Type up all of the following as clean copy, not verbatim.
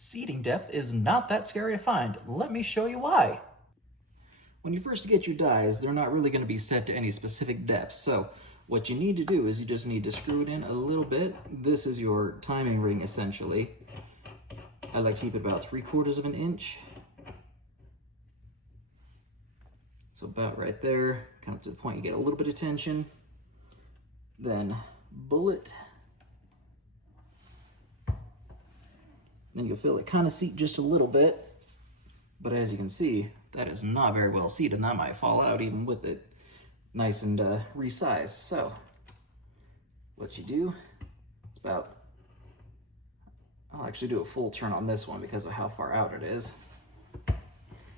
Seating depth is not that scary to find. Let me show you why. When you first get your dies, they're not really going to be set to any specific depth. So what you need to do is you just need to screw it in a little bit. This is your timing ring, essentially. I like to keep it about 3/4 of an inch. So about right there, kind of to the point you get a little bit of tension. Then bullet. Then you'll feel it kind of seat just a little bit. But as you can see, that is not very well seated, and that might fall out even with it nice and resized. So what you do is I'll actually do a full turn on this one because of how far out it is.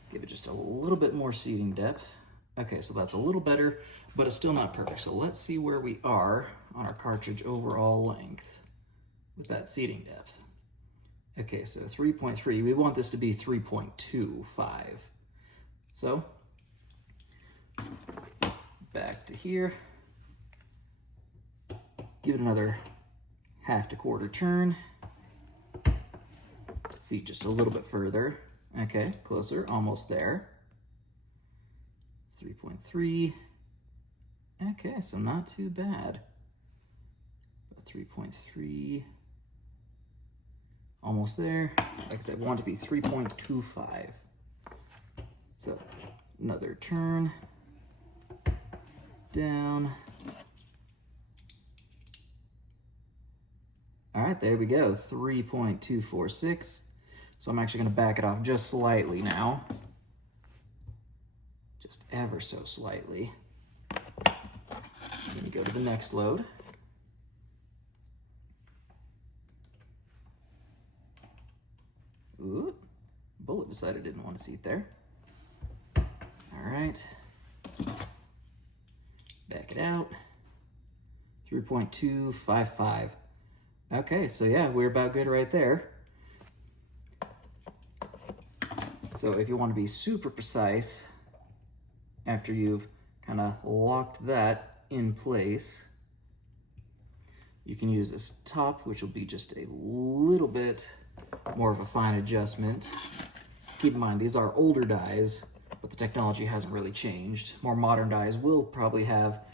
Give it just a little bit more seating depth. Okay, so that's a little better, but it's still not perfect. So let's see where we are on our cartridge overall length with that seating depth. Okay, so 3.3. We want this to be 3.25. So back to here. Give it another 1/2 to 1/4 turn. Seat just a little bit further. Okay, closer, almost there. 3.3. Okay, so not too bad. 3.3. Almost there. Like I said, we want it to be 3.25. So another turn. Down. All right, there we go, 3.246. So I'm actually gonna back it off just slightly now. Just ever so slightly. Then you go to the next load. Ooh, bullet decided it didn't want to seat there. All right. Back it out. 3.255. Okay, so yeah, we're about good right there. So if you want to be super precise, after you've kind of locked that in place, you can use this top, which will be just a little bit more of a fine adjustment. Keep in mind, these are older dies, but the technology hasn't really changed. More modern dies will probably have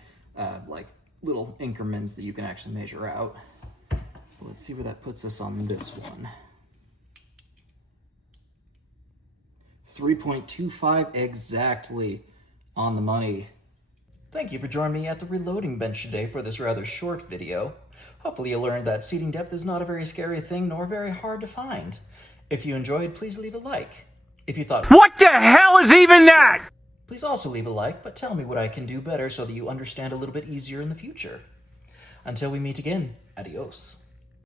like little increments that you can actually measure out. Let's see where that puts us on this one. 3.25 exactly on the money. Thank you for joining me at the reloading bench today for this rather short video. Hopefully you learned that seating depth is not a very scary thing nor very hard to find. If you enjoyed, please leave a like. If you thought, what the hell is even that? Please also leave a like, but tell me what I can do better so that you understand a little bit easier in the future. Until we meet again, adios.